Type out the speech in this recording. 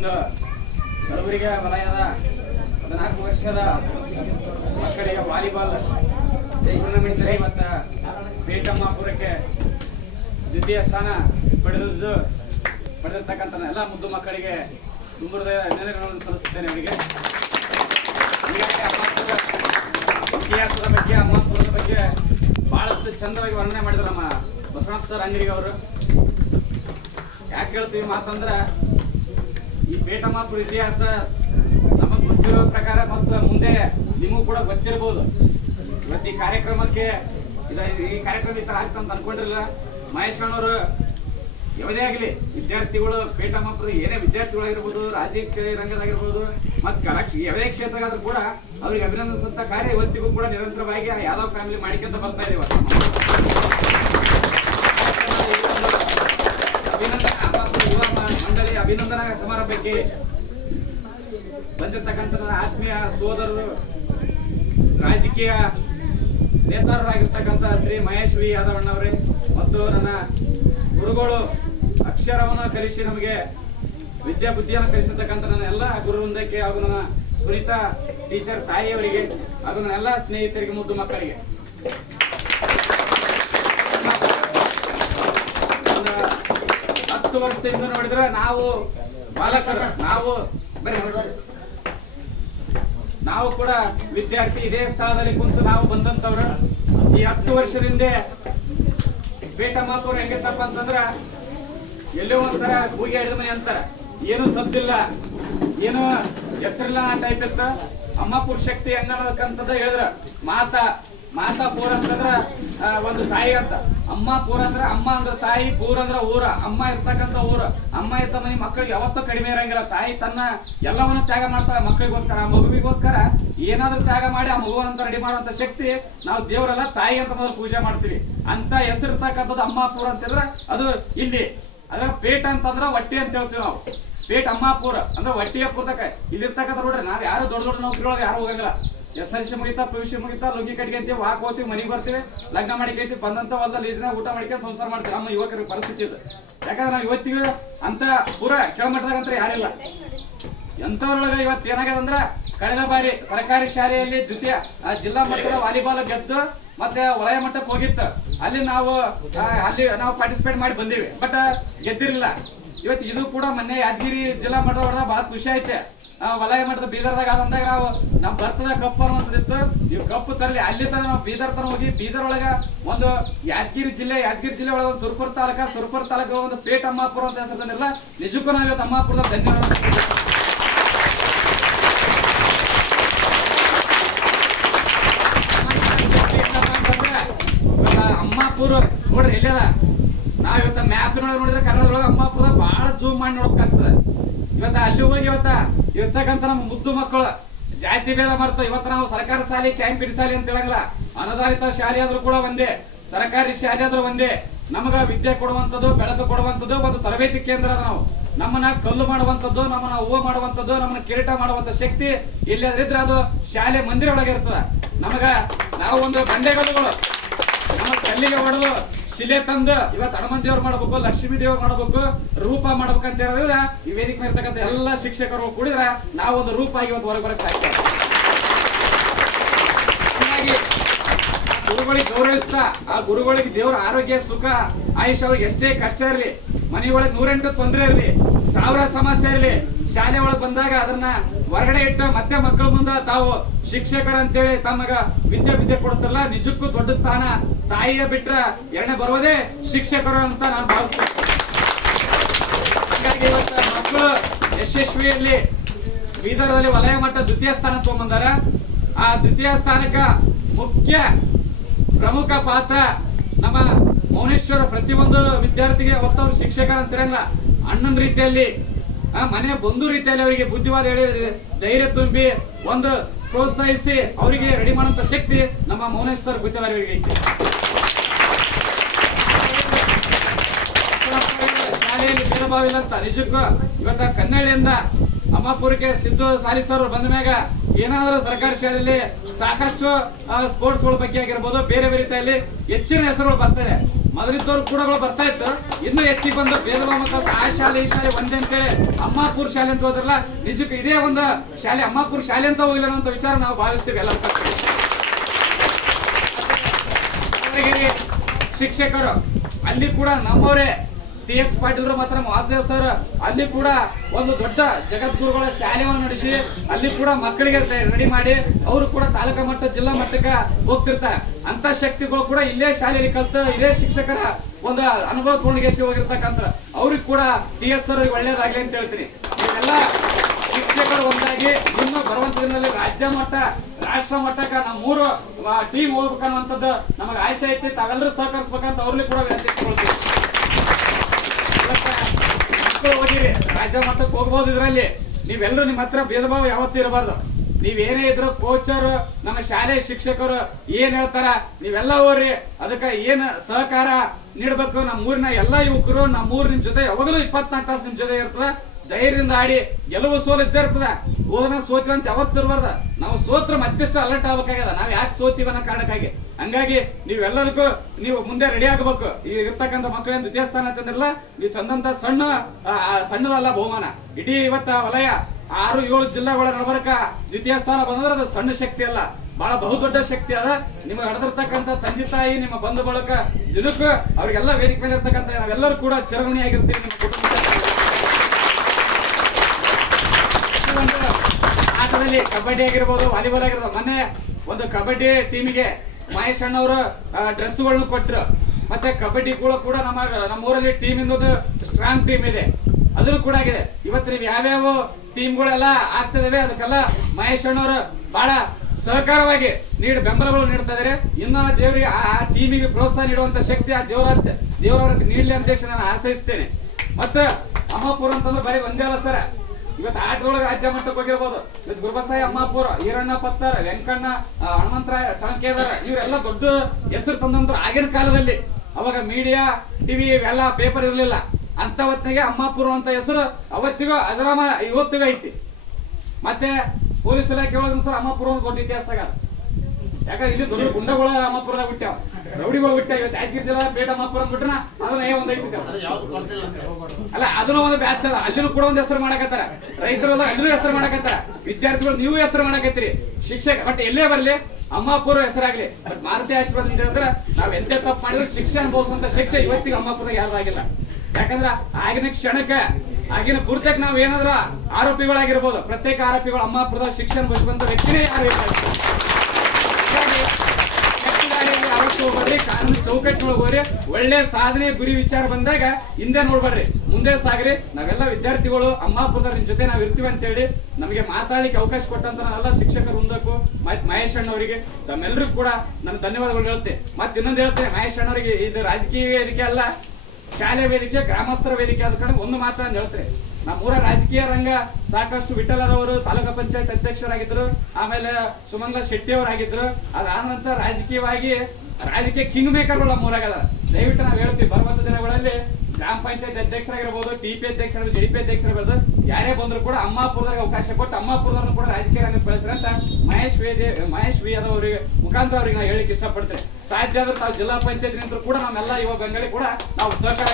ಇಂದು ಕಲಬುರಗಿ ವಲಯದ ಹದಿನಾಲ್ಕು ವರ್ಷದ ಮಕ್ಕಳಿಗೆ ವಾಲಿಬಾಲ್ ಟೂರ್ನಮೆಂಟ್ ಮತ್ತು ಬೇಟಮ್ಮಾಪುರಕ್ಕೆ ದ್ವಿತೀಯ ಸ್ಥಾನ ಪಡೆದದ್ದು ಪಡೆದಿರ್ತಕ್ಕಂಥ ಎಲ್ಲ ಮುದ್ದು ಮಕ್ಕಳಿಗೆ ತುಂಬ ಹಿನ್ನೆಲೆಗಳನ್ನು ಸಲ್ಲಿಸುತ್ತೇನೆ ಅವರಿಗೆ. ಇತಿಹಾಸದ ಬಗ್ಗೆ, ಅಮ್ಮಾಪುರದ ಬಗ್ಗೆ ಭಾಳಷ್ಟು ಚಂದವಾಗಿ ವರ್ಣನೆ ಮಾಡಿದ್ರು ನಮ್ಮ ಬಸವಣ್ಣ ಸರ್ ಅಂಗಡಿಗೆ ಅವರು. ಯಾಕೆ ಹೇಳ್ತೀವಿ ಮಾತಂದ್ರ ಈ ಪೇಟಮಾಪುರ ಇತಿಹಾಸ ನಮಗೆ ಗೊತ್ತಿರೋ ಪ್ರಕಾರ ಮತ್ತು ಮುಂದೆ ನಿಮಗೂ ಕೂಡ ಗೊತ್ತಿರ್ಬೋದು. ಇವತ್ತು ಈ ಕಾರ್ಯಕ್ರಮಕ್ಕೆ ಈ ಕಾರ್ಯಕ್ರಮ ಈ ಥರ ಅಂತ ಅನ್ಕೊಂಡಿರಲಿಲ್ಲ ಮಹೇಶ್ ಅಣ್ಣವರು ಯಾವುದೇ ಆಗಲಿ ವಿದ್ಯಾರ್ಥಿಗಳು ಪೇಟಮಾಪುರ ಏನೇ ವಿದ್ಯಾರ್ಥಿಗಳಾಗಿರ್ಬೋದು, ರಾಜಕೀಯ ರಂಗದಾಗಿರ್ಬೋದು ಮತ್ತು ಕಲಾ ಯಾವುದೇ ಕ್ಷೇತ್ರಗಾದ್ರೂ ಕೂಡ ಅವ್ರಿಗೆ ಅಭಿನಂದಿಸುವಂಥ ಕಾರ್ಯ ಇವತ್ತಿಗೂ ಕೂಡ ನಿರಂತರವಾಗಿ ಯಾದವ್ ಫ್ಯಾಮಿಲಿ ಮಾಡಿಕೊಂತ ಬರ್ತಾ ಇದೆ ಅಭಿನಂದನಾ ಅಮ್ಮಾಪುರ ಯುವ ಮ- ಮಂಡಳಿ ಅಭಿನಂದನಾ ಸಮಾರಂಭಕ್ಕೆ ಬಂದಿರತಕ್ಕಂಥ ನನ್ನ ಆತ್ಮೀಯ ಸೋದರರು, ರಾಜಕೀಯ ನೇತಾರರಾಗಿರ್ತಕ್ಕಂಥ ಶ್ರೀ ಮಹೇಶ್ ವಿ ಯಾದವಣ್ಣವರೇ ಮತ್ತು ನನ್ನ ಗುರುಗಳು ಅಕ್ಷರವನ್ನು ಕಲಿಸಿ ನಮಗೆ ವಿದ್ಯಾ ಬುದ್ಧಿಯನ್ನು ಕಲಿಸಿರ್ತಕ್ಕಂಥ ನನ್ನ ಎಲ್ಲ ಗುರುವೃಂದಕ್ಕೆ ಹಾಗೂ ನನ್ನ ಸುನೀತಾ ಟೀಚರ್ ತಾಯಿಯವರಿಗೆ ಹಾಗೂ ನನ್ನ ಎಲ್ಲ ಸ್ನೇಹಿತರಿಗೆ, ಮುದ್ದು ಮಕ್ಕಳಿಗೆ ಒಂದು ಹತ್ತು ವರ್ಷದಿಂದ ನೋಡಿದ್ರೆ ನಾವು ಬಾಲಕರು, ನಾವು ನಾವು ಕೂಡ ವಿದ್ಯಾರ್ಥಿ ಇದೇ ಸ್ಥಳದಲ್ಲಿ ಕುಂತು ನಾವು ಬಂದಂತವ್ರು ಈ ಹತ್ತು ವರ್ಷದಿಂದ ಬೇಟ ಮಾತು ಹೆಂಗಿತ್ತಪ್ಪ ಅಂತಂದ್ರ ಎಲ್ಲೋ ಒಂಥರ ಕೂಗಿ ಹಿಡಿದ ಮನೆ ಅಂತ ಏನು ಸದ್ದಿಲ್ಲ, ಏನು ಹೆಸರಿಲ್ಲ ಟೈಪ್ ಇತ್ತ. ಅಮ್ಮಪುರ ಶಕ್ತಿ ಅನ್ನೋದಕ್ಕಂತದ ಹೇಳಿದ್ರ. ಮಾತಾ ಮಾತಾ ಪೂರ ಅಂತಂದ್ರ ಒಂದು ತಾಯಿ ಅಂತ. ಅಮ್ಮ ಪೂರ ಅಂದ್ರ ಅಮ್ಮ ಅಂದ್ರ ತಾಯಿ, ಪೂರ ಅಂದ್ರ ಊರ. ಅಮ್ಮ ಇರ್ತಕ್ಕಂಥ ಊರ. ಅಮ್ಮ ಇದ್ದ ಮನೆ ಮಕ್ಕಳಿಗೆ ಯಾವತ್ತೂ ಕಡಿಮೆ ಇರಂಗಿಲ್ಲ. ತಾಯಿ ತನ್ನ ಎಲ್ಲವನ್ನ ತ್ಯಾಗ ಮಾಡ್ತಾಳೆ ಮಕ್ಕಳಿಗೋಸ್ಕರ. ಆ ಮಗುವಿಗೋಸ್ಕರ ಏನಾದ್ರೂ ತ್ಯಾಗ ಮಾಡಿ ಆ ಮಗುವಂತ ರೆಡಿ ಮಾಡುವಂತ ಶಕ್ತಿ ನಾವು ದೇವರೆಲ್ಲ ತಾಯಿ ಅಂತ ಮೊದಲು ಪೂಜೆ ಮಾಡ್ತೀವಿ. ಅಂತ ಹೆಸರಿರ್ತಕ್ಕಂಥದ್ದು ಅಮ್ಮ ಪೂರ ಅಂತಂದ್ರೆ ಅದು ಇಲ್ಲಿ. ಅದ್ರ ಪೇಟ ಅಂತಂದ್ರ ಹೊಟ್ಟೆ ಅಂತ ಹೇಳ್ತೀವಿ ನಾವು. ಪೇಟ್ ಅಮ್ಮಾಪುರ, ಅಂದ್ರೆ ಒಟ್ಟಿಗೆ ಪೂರ್ತಕ ಇಲ್ಲಿರ್ತಕ್ಕಂಥ ನೋಡ್ರಿ, ನಾವ್ ಯಾರು ದೊಡ್ಡ ದೊಡ್ಡ ನೌಕರಿಯೊಳಗೆ ಯಾರು ಹೋಗಂಗಿಲ್ಲ. ಎಸ್ ಎಲ್ ಸಿ ಮುಗಿತಾ, ಪಿ ಯು ಸಿ ಮುಗಿತಾ ಲುಂಗಿ ಕಟ್ಕೊಂತೀವಿ ವಾಕ್ ಹೋಗ್ತೀವಿ, ಮನೆಗೆ ಬರ್ತೀವಿ, ಲಗ್ನ ಮಾಡಿಕೈತಿ ಬಂದಂತ ಹೊಲ್ದ ಲೀಸ್ನಾಗ ಊಟ ಮಾಡ್ಕೊಂಡು ಸಂಸಾರ ಮಾಡ್ತೀವಿ. ನಮ್ಮ ಯುವಕರ ಪರಿಸ್ಥಿತಿ ಇದು. ಯಾಕಂದ್ರೆ ನಾವು ಇವತ್ತಿಗೆ ಅಂತ ಪೂರ ಕೆಳಮಟ್ಟದಾಗಂತ ಯಾರಿಲ್ಲ. ಎಂಥವ್ರೊಳಗ ಇವತ್ತು ಏನಾಗ್ಯದ ಅಂದ್ರ, ಕಳೆದ ಬಾರಿ ಸರ್ಕಾರಿ ಶಾಲೆಯಲ್ಲಿ ದ್ವಿತೀಯ ಜಿಲ್ಲಾ ಮಟ್ಟದ ವಾಲಿಬಾಲ್ ಗೆದ್ದು ಮತ್ತೆ ವಲಯ ಮಟ್ಟಕ್ಕೆ ಹೋಗಿತ್ತು. ಅಲ್ಲಿ ನಾವು ಅಲ್ಲಿ ನಾವು ಪಾರ್ಟಿಸಿಪೇಟ್ ಮಾಡಿ ಬಂದೀವಿ. ಬಟ್ ಗೆದ್ದಿರಲಿಲ್ಲ. ಇವತ್ತು ಇದು ಕೂಡ ಮೊನ್ನೆ ಯಾದಗಿರಿ ಜಿಲ್ಲಾ ಮಟ್ಟದ ಹೊಡೆದ ಬಹಳ ಖುಷಿ ಐತೆ ವಲಯ ಮಟ್ಟದ ಬೀದರ್ದಾಗ ಆದಂದಾಗ ನಾವು ನಮ್ಮ ಬರ್ತದ ಕಪ್ ಅನ್ನುವಂಥದ್ದಿತ್ತು ನೀವು ಕಪ್ ತರಲಿ, ಅಲ್ಲಿ ತನ ನಾವು ಬೀದರ್ ತನ ಹೋಗಿ ಬೀದರ್ ಒಳಗ ಒಂದು ಯಾದಗಿರಿ ಜಿಲ್ಲೆ ಯಾದಗಿರಿ ಜಿಲ್ಲೆ ಒಳಗೆ ಒಂದು ಸುರ್ಪುರ್ ತಾಲೂಕ, ಸುರ್ಪುರ ತಾಲೂಕು ಒಂದು ಪೇಟ್ ಅಮ್ಮಾಪುರ ಅಂತ ಹೆಸರು ನಿಜಕ್ಕೂ ನಾವು ಇವತ್ತು ಅಮ್ಮಾಪುರದ ಧನ್ಯವಾದ ಅಮ್ಮಾಪುರ ನೋಡ್ರಿ ಎಲ್ಲದ ನಾವ್ ಇವತ್ತ ಮ್ಯಾಪಿನೊಳಗೆ ನೋಡಿದ್ರೆ ಕನ್ನಡದೊಳಗೆ ಅಮ್ಮಾಪುರ ಬಹಳ ಜೂಮ್ ಮಾಡಿ ನೋಡ್ಬೇಕಾಗ್ತದೆ ಇವತ್ತ ಅಲ್ಲಿ ಹೋಗಿ ಇವತ್ತ ಇರ್ತಕ್ಕಂಥ ನಮ್ಮ ಮುದ್ದು ಮಕ್ಕಳು ಜಾತಿ ಭೇದ ಮರ್ತು ಇವತ್ತ ನಾವು ಸರ್ಕಾರ ಶಾಲೆ ಕ್ಯಾಂಪಿನ ಶಾಲೆ ಅಂತ ಹೇಳಂಗಿಲ್ಲ. ಅನುದಾನಿತ ಶಾಲೆ ಆದ್ರೂ ಕೂಡ ಒಂದೇ, ಸರ್ಕಾರಿ ಶಾಲೆ ಆದ್ರೂ ಒಂದೇ. ನಮಗ ವಿದ್ಯೆ ಕೊಡುವಂಥದ್ದು ಬೆಳೆದು ಕೊಡುವಂಥದ್ದು ಒಂದು ತರಬೇತಿ ಕೇಂದ್ರ ಅದ ನಾವು. ನಮ್ಮನ್ನ ಕಲ್ಲು ಮಾಡುವಂಥದ್ದು, ನಮ್ಮನ್ನ ಹೂವು ಮಾಡುವಂಥದ್ದು, ನಮ್ಮನ್ನ ಕಿರೀಟ ಮಾಡುವಂಥ ಶಕ್ತಿ ಎಲ್ಲಿಯಾದ್ರಿದ್ರೆ ಅದು ಶಾಲೆ ಮಂದಿರ ಒಳಗೆ ಇರ್ತದ. ನಮಗ ನಾವು ಒಂದು ಬಂಡೆಗಲ್ಲುಗಳು. ನಮ್ಮ ಕಲ್ಲಿಗೆ ಹೊಡೆದು ಶಿಲೆ ತಂದು ಇವತ್ತು ಹನುಮಂತ ದೇವ್ರು ಮಾಡ್ಬೇಕು, ಲಕ್ಷ್ಮೀ ದೇವ್ರು ಮಾಡ್ಬೇಕು, ರೂಪ ಮಾಡ್ಬೇಕು ಅಂತ ಹೇಳಿದ್ರೆ ಈ ವೇದಿಕೆ ಇರ್ತಕ್ಕಂಥ ಎಲ್ಲ ಶಿಕ್ಷಕರು ಕೂಡಿದ್ರೆ ನಾವೊಂದು ರೂಪ ಆಗಿ ಒಂದು ಹೊರಗೆ ಬರಕ್ಕೆ ಸಾಧ್ಯ ಹೀಗಾಗಿ ಗುರುಗಳಿಗೆ ಗೌರವಿಸ್ತಾ, ಆ ಗುರುಗಳಿಗೆ ದೇವರ ಆರೋಗ್ಯ, ಸುಖ, ಆಯುಷ್ ಅವ್ರಿಗೆ ಎಷ್ಟೇ ಕಷ್ಟ ಇರಲಿ ಮನೆಯೊಳಗೆ ನೂರೆಂಟು ತೊಂದರೆ ಇರಲಿ, ಸಾವಿರ ಸಮಸ್ಯೆ ಇರಲಿ, ಶಾಲೆ ಒಳಗೆ ಬಂದಾಗ ಅದನ್ನ ಹೊರಗಡೆ ಇಟ್ಟು ಮತ್ತೆ ಮಕ್ಕಳ ಮುಂದೆ ತಾವು ಶಿಕ್ಷಕರ ಅಂತೇಳಿ ತಮ್ಮಗ ವಿದ್ಯೆ ವಿದ್ಯೆ ಕೊಡಿಸ್ತಾರಲ್ಲ, ನಿಜಕ್ಕೂ ದೊಡ್ಡ ಸ್ಥಾನ ತಾಯಿಯ ಬಿಟ್ರ ಎರಡನೇ ಬರೋದೇ ಶಿಕ್ಷಕರು ಅಂತ ನಾನು ಭಾವಿಸ್ತೇನೆ. ಹಾಗಾಗಿ ಇವತ್ತು ಮಕ್ಕಳು ಯಶಸ್ವಿಯಲ್ಲಿ ಬೀದರದಲ್ಲಿ ವಲಯ ಮಟ್ಟ ದ್ವಿತೀಯ ಸ್ಥಾನ ತಗೊಂಬಂದಾರ. ಆ ದ್ವಿತೀಯ ಸ್ಥಾನಕ್ಕ ಮುಖ್ಯ ಪ್ರಮುಖ ಪಾತ್ರ ನಮ್ಮ ಮೌನೇಶ್ವರ ಪ್ರತಿಯೊಂದು ವಿದ್ಯಾರ್ಥಿಗೆ ಹೊತ್ತವ್ರು ಶಿಕ್ಷಕರ ಅಂತಿರಂಗ ಅಣ್ಣನ ರೀತಿಯಲ್ಲಿ ಮನೆ ಬಂಧು ರೀತಿಯಲ್ಲಿ ಅವರಿಗೆ ಬುದ್ಧಿವಾದ ಹೇಳಿ, ಧೈರ್ಯ ತುಂಬಿ ಒಂದು ಪ್ರೋತ್ಸಾಹಿಸಿ ಅವರಿಗೆ ರೆಡಿ ಮಾಡುವಂತ ಶಕ್ತಿ ನಮ್ಮ ಮೌನೇಶ್ವರ ಗುತ್ತಿವಾರಿಗೆ ಐತಿ. ಶಾಲೆಯಲ್ಲಿ ಭೇದಭಾವ ಅಂತ ನಿಜಕ್ಕೂ ಇವತ್ತ ಕನ್ನಡಿಯಿಂದ ಅಮ್ಮಾಪುರಕ್ಕೆ ಸಿದ್ದು ಸಾಲಿಸೋರು ಬಂದ ಮ್ಯಾಗ ಏನಾದರೂ ಸರ್ಕಾರಿ ಶಾಲೆಯಲ್ಲಿ ಸಾಕಷ್ಟು ಸ್ಪೋರ್ಟ್ಸ್ಗಳ ಬಗ್ಗೆ ಆಗಿರ್ಬೋದು, ಬೇರೆ ಬೇರೆ ರೀತಿಯಲ್ಲಿ ಹೆಚ್ಚಿನ ಹೆಸರುಗಳು ಬರ್ತದೆ ಮೊದಲಿದ್ದವ್ರು ಕೂಡ ಬರ್ತಾ ಇತ್ತು. ಇನ್ನೂ ಹೆಚ್ಚಿಗೆ ಬಂದು ಭೇದಭಾವ ಮತ್ತು ಆ ಶಾಲೆ ಈ ಶಾಲೆ ಒಂದೇ ಅಂತೇಳಿ ಅಮ್ಮಾಪುರ ಶಾಲೆ ಅಂತ ಹೋದ್ರಲ್ಲ, ನಿಜಕ್ಕೂ ಇದೇ ಒಂದು ಶಾಲೆ, ಅಮ್ಮಾಪುರ ಶಾಲೆ ಅಂತ ಹೋಗಿಲ್ಲ ಅಂತ ವಿಚಾರ ನಾವು ಭಾವಿಸ್ತೀವಿ ಎಲ್ಲ ಶಿಕ್ಷಕರು, ಅಲ್ಲಿ ಕೂಡ ನಮ್ಮವರೇ ಟಿ ಎಕ್ಸ್ ಪಾಟೀಲ್ ಮಾತ್ರ ವಾಸುದೇವ್ ಸರ್, ಅಲ್ಲಿ ಕೂಡ ಒಂದು ದೊಡ್ಡ ಜಗದ್ಗುರುಗಳ ಶಾಲೆಯನ್ನು ನಡೆಸಿ, ಅಲ್ಲಿ ಕೂಡ ಮಕ್ಕಳಿಗೆ ರೆಡಿ ಮಾಡಿ, ಅವರು ಕೂಡ ತಾಲೂಕಾ ಮಟ್ಟ, ಜಿಲ್ಲಾ ಮಟ್ಟಕ್ಕೆ ಹೋಗ್ತಿರ್ತಾರೆ. ಅಂತ ಶಕ್ತಿಗಳು ಕೂಡ ಇಲ್ಲೇ ಶಾಲೆಯಲ್ಲಿ ಕಲ್ತು, ಇದೇ ಶಿಕ್ಷಕರ ಒಂದು ಅನುಭವ ತಗೊಂಡಿಗೆ ಹೋಗಿರ್ತಕ್ಕಂಥ ಅವ್ರಿಗೆ ಕೂಡ ಟಿ ಎಸ್ ಸರ್ ಅವ್ರಿಗೆ ಒಳ್ಳೇದಾಗಲಿ ಅಂತ ಹೇಳ್ತೀನಿ. ಇವೆಲ್ಲ ಶಿಕ್ಷಕರು ಒಂದಾಗಿ ಇನ್ನು ದಿನದಲ್ಲಿ ರಾಜ್ಯ ಮಟ್ಟ, ರಾಷ್ಟ್ರ ಮಟ್ಟಕ್ಕೆ ನಮ್ಮ ಮೂರು ಟೀಮ್ ಹೋಗ್ಬೇಕನ್ನುವಂಥದ್ದು ನಮಗೆ ಆಸೆ ಐತಿ. ತಾವೆಲ್ಲರೂ ಸಹಕರಿಸ್ಬೇಕಂತ ಅವ್ರಲ್ಲಿ ಕೂಡ ವಿನಂತಿಸ್ಕೊಳ್ತೀವಿ ಹೋಗಿರಿ ರಾಜ್ಯ ಮಟ್ಟಕ್ಕೆ ಹೋಗ್ಬೋದು ಇದರಲ್ಲಿ. ನೀವೆಲ್ಲರೂ ನಿಮ್ಮ ಹತ್ರ ಭೇದ ಭಾವ ಯಾವತ್ತೂ ಇರಬಾರ್ದು. ನೀವೇನೇ ಇದ್ರು ಕೋಚರ್ ನಮ್ಮ ಶಾಲೆ ಶಿಕ್ಷಕರು ಏನ್ ಹೇಳ್ತಾರ, ನೀವೆಲ್ಲ ಹೋಗ್ರಿ. ಅದಕ್ಕೆ ಏನ್ ಸಹಕಾರ ನೀಡ್ಬೇಕು? ನಮ್ಮ ಊರಿನ ಎಲ್ಲ ಯುವಕರು ನಮ್ಮ ಊರ್ ನಿಮ್ ಜೊತೆ ಯಾವಾಗಲೂ ಇಪ್ಪತ್ನಾಲ್ಕು ತಾಸು ನಿಮ್ ಜೊತೆ ಇರ್ತದ. ಧೈರ್ಯದಿಂದ ಆಡಿ ಗೆಲುವು ಸೋಲು ಇದ್ದೇ ಇರ್ತದ. ಓದನ ಸೋತಿವಿ ಅಂತ ಯಾವತ್ತಿರ್ಬಾರ್ದ ನಾವು ಸೋತ್ರ ಮತ್ತಿಷ್ಟು ಅಲರ್ಟ್ ಆಗ್ಬೇಕಾಗ್ಯದ ನಾವು ಯಾಕೆ ಸೋತೀವಿ ಅನ್ನೋ ಕಾರಣಕ್ಕಾಗಿ. ಹಂಗಾಗಿ ನೀವೆಲ್ಲದಕ್ಕೂ ನೀವು ಮುಂದೆ ರೆಡಿ ಆಗಬೇಕು. ಈಗ ಇರ್ತಕ್ಕಂಥ ಮಕ್ಕಳೇನು ದ್ವಿತೀಯ ಸ್ಥಾನ ಅಂತಂದ್ರಲ್ಲ? ನೀವು ತಂದಂತ ಸಣ್ಣ ಸಣ್ಣದಲ್ಲ ಬಹುಮಾನ. ಇಡೀ ಇವತ್ತ ವಲಯ ಆರು, ಏಳು ಜಿಲ್ಲೆಗಳ ನಡಬರ್ಕ ದ್ವಿತೀಯ ಸ್ಥಾನ ಬಂದ್ರೆ ಅದು ಸಣ್ಣ ಶಕ್ತಿ ಅಲ್ಲ. ಬಹಳ ಬಹುದೊಡ್ಡ ಶಕ್ತಿ ಅದ. ನಿಮಗೆ ನಡೆದಿರ್ತಕ್ಕಂಥ ತಂದೆ ತಾಯಿ, ನಿಮ್ಮ ಬಂಧು ಬಳಕ ದಿನಕ್ಕೂ ಅವ್ರಿಗೆಲ್ಲ ವೇದಿಕೆ ಮೇಲೆ ಇರ್ತಕ್ಕಂಥ ನಾವೆಲ್ಲರೂ ಕೂಡ ಚಿರಗುಣಿ ಆಗಿರ್ತೀವಿ ನಿಮ್ಮ ಕುಟುಂಬ ಈ ಒಂದು ಆಟದಲ್ಲಿ ಕಬಡ್ಡಿ ಆಗಿರ್ಬೋದು ವಾಲಿಬಾಲ್ ಆಗಿರ್ಬೋದು, ಮೊನ್ನೆ ಒಂದು ಕಬಡ್ಡಿ ಟೀಮಿಗೆ ಮಹೇಶ್ ಅಣ್ಣವರು ಡ್ರೆಸ್ಗಳನ್ನು ಕೊಟ್ಟರು ಮತ್ತೆ ಕಬಡ್ಡಿ ಕೂಡ ಕೂಡ ನಮ್ಮ ನಮ್ಮ ಊರಲ್ಲಿ ಟೀಮ್ ಒಂದು ಸ್ಟ್ರಾಂಗ್ ಟೀಮ್ ಇದೆ. ಅದ್ರೂ ಕೂಡ ಆಗಿದೆ. ಇವತ್ತು ನೀವು ಯಾವ್ಯಾವ ಟೀಮ್ಗಳೆಲ್ಲ ಆಗ್ತದವೆ ಅದಕ್ಕೆಲ್ಲ ಮಹೇಶ್ ಅಣ್ಣವರು ಬಹಳ ಸಹಕಾರವಾಗಿ ನೀಡಿ, ಬೆಂಬಲಗಳು ನೀಡ್ತಾ ಇದ್ದಾರೆ ಇನ್ನು ದೇವರಿಗೆ ಆ ಟೀಮಿಗೆ ಪ್ರೋತ್ಸಾಹ ನೀಡುವಂತ ಶಕ್ತಿ ಆ ದೇವರ ದೇವರ ನೀಡಲಿ ಅಂತ ನಾನು ಆಶಯಿಸ್ತೇನೆ. ಮತ್ತೆ ಅಮ್ಮಪುರ ಅಂತಂದ್ರೆ ಬರೀ ಒಂದೇ ಅಲ್ಲ ಸರ್. ಇವತ್ತು ಆಟದೊಳಗೆ ರಾಜ್ಯ ಮಟ್ಟಕ್ಕೆ ಹೋಗಿರ್ಬೋದು. ಇವತ್ತು ಗುರುಬಸಾಯಿ, ಅಮ್ಮಾಪುರ, ಈರಣ್ಣ, ಪತ್ತಾರ, ವೆಂಕಣ್ಣ ಹನುಮಂತರಾಯ ಟಂಕೇದಾರ ಇವರೆಲ್ಲ ದೊಡ್ಡ ಹೆಸರು ತಂದಂತರು ಆಗಿನ ಕಾಲದಲ್ಲಿ. ಅವಾಗ ಮೀಡಿಯಾ ಟಿವಿ ಇವೆಲ್ಲ ಪೇಪರ್ ಇರಲಿಲ್ಲ. ಅಂತ ಹೊತ್ತಿಗೆ ಅಮ್ಮಾಪುರ ಅಂತ ಹೆಸರು ಅವತ್ತಿಗೂ ಅಜರಾಮ ಇವತ್ತಿಗೂ ಐತಿ. ಮತ್ತೆ ಪೊಲೀಸ್ ಇಲಾಖೆ ಒಳಗೂ ಸರ್ ಅಮ್ಮಾಪುರ ಒಂದು ದೊಡ್ಡ ಇತಿಹಾಸದಾಗ. ಯಾಕಂದ್ರೆ ಇಲ್ಲಿ ದೊಡ್ಡ ಗುಂಡಗಳ ಅಮ್ಮಾಪುರದಾಗ ಹುಟ್ಟ್ಯಾವ ರೌಡಿಗಳು ಬಿಟ್ಟ ಇವತ್ತು ಯಾದಗಿರಿ ಜಿಲ್ಲಾ ಬೇಟ ಅಮ್ಮಪುರ ಅದನ್ನ ಏ ಒಂದು ಐತಿ ಅಲ್ಲ ಅದನ್ನ ಒಂದು ಬ್ಯಾಚ್ ಅದ. ಅಲ್ಲಿನೂ ಕೂಡ ಒಂದು ಹೆಸರು ಮಾಡಕತ್ತಾರ. ರೈತರು ಅದ ಅಲ್ಲಿನೂ ಹೆಸರು ಮಾಡಕತ್ತಾರ. ವಿದ್ಯಾರ್ಥಿಗಳು ನೀವು ಹೆಸರು ಮಾಡಕತ್ತೀರಿ. ಶಿಕ್ಷಕ ಬಟ್ ಎಲ್ಲೇ ಬರಲಿ ಅಮ್ಮಾಪುರ ಹೆಸರಾಗ್ಲಿ. ಬಟ್ ಮಾರುತಿ ಆಶೀರ್ವಾದದಿಂದ ಅಂದ್ರೆ ನಾವ್ ಎಂತ ತಪ್ಪು ಮಾಡಿದ್ರೆ ಶಿಕ್ಷೆ ಅನುಭವಿಸುವಂತ ಶಿಕ್ಷೆ ಇವತ್ತಿಗೆ ಅಮ್ಮಾಪುರದಾಗ ಆಗಿಲ್ಲ. ಯಾಕಂದ್ರ ಆಗಿನ ಕ್ಷಣಕ್ಕೆ ಆಗಿನ ಪೂರ್ತಕ್ಕೆ ನಾವ್ ಏನಾದ್ರ ಆರೋಪಿಗಳಾಗಿರ್ಬೋದು. ಪ್ರತ್ಯೇಕ ಆರೋಪಿಗಳು ಅಮ್ಮಾಪುರದ ಶಿಕ್ಷೆ ಅನುಭವಿಸುವಂತ ವ್ಯಕ್ತಿನೇ ಯಾರು ಇಲ್ಲ ಹಾಗಾಗಿ ಹೋಗ್ಬೇಡ್ರಿ ಕಾನೂನು ಚೌಕಟ್ಟಿನೊಳಗೆ ಹೋಗ್ರಿ. ಒಳ್ಳೆ ಸಾಧನೆ, ಗುರಿ, ವಿಚಾರ ಬಂದಾಗ ಹಿಂದೆ ನೋಡ್ಬಾರ್ರಿ. ಮುಂದೆ ಸಾಗ್ರಿ. ನಾವೆಲ್ಲ ವಿದ್ಯಾರ್ಥಿಗಳು ಅಮ್ಮಾಪುರದ ನಿಮ್ ಜೊತೆ ನಾವ್ ಇರ್ತೀವಿ ಅಂತ ಹೇಳಿ ನಮಗೆ ಮಾತಾಡ್ಲಿಕ್ಕೆ ಅವಕಾಶ ಕೊಟ್ಟಂತ ನಾವೆಲ್ಲ ಶಿಕ್ಷಕರು ಮುಂದಕ್ಕೂ ಮತ್ ಮಹೇಶ್ ಅಣ್ಣವರಿಗೆ. ತಮ್ಮೆಲ್ಲರಿಗೂ ಕೂಡ ನನ್ನ ಧನ್ಯವಾದಗಳು ಹೇಳುತ್ತೆ. ಮತ್ತೆ ಇನ್ನೊಂದು ಹೇಳ್ತೇನೆ ಮಹೇಶ್ ಅಣ್ಣವರಿಗೆ ಇದು ರಾಜಕೀಯ ವೇದಿಕೆ ಅಲ್ಲ, ಶಾಲೆ ವೇದಿಕೆ, ಗ್ರಾಮಸ್ಥರ ವೇದಿಕೆ ಆದ ಕಡೆ ಒಂದು ಮಾತು ಹೇಳ್ತಾರೆ ನಮ್ಮೂರ ರಾಜಕೀಯ ರಂಗ ಸಾಕಷ್ಟು ವಿಠಲರವರು ತಾಲೂಕಾ ಪಂಚಾಯತ್ ಅಧ್ಯಕ್ಷರಾಗಿದ್ರು, ಆಮೇಲೆ ಸುಮಂಗಲ ಶೆಟ್ಟಿ ಅವರಾಗಿದ್ರು ಅದಾದ ನಂತರ ರಾಜಕೀಯವಾಗಿ ರಾಜಕೀಯ ಕಿಂಗ್ ಮೇಕರ್ ಅಲ್ಲ ಮೂರಾಗಲ್ಲ ದಯವಿಟ್ಟು ನಾವು ಹೇಳ್ತೀವಿ, ಬರುವಂತ ದಿನಗಳಲ್ಲಿ ಗ್ರಾಮ ಪಂಚಾಯತ್ ಅಧ್ಯಕ್ಷರಾಗಿರ್ಬೋದು ಟಿ ಪಿ ಅಧ್ಯಕ್ಷರಾಗಿ ಜೆ ಡಿ ಪಿ ಅಧ್ಯಕ್ಷರಾಗಿರ್ಬೋದು, ಯಾರೇ ಬಂದ್ರು ಕೂಡ ಅಮ್ಮಾಪುರದಾಗ ಅವಕಾಶ ಕೊಟ್ಟು ಅಮ್ಮಾಪುರದವ್ರನ್ನ ಕೂಡ ರಾಜಕೀಯ ರಂಗಕ್ಕೆ ಬೆಳೆಸ್ರಿ ಅಂತ ಮಹೇಶ್ ವೇದಿ ಮಹೇಶ್ ವಿ ಅವರಿಗೆ ಮುಖಾಂತರ ಅವ್ರಿಗೆ ನಾವು ಹೇಳಿಕ್ಕೆ ಇಷ್ಟಪಡ್ತೇನೆ. ಸಾಧ್ಯ ಆದ್ರೆ ತಾವು ಜಿಲ್ಲಾ ಪಂಚಾಯತ್ ನಿಂತರೂ ಕೂಡ ನಮ್ಮೆಲ್ಲ ಯುವ ಬೆಂಗಳಿ ಕೂಡ ನಾವು ಸಹಕಾರ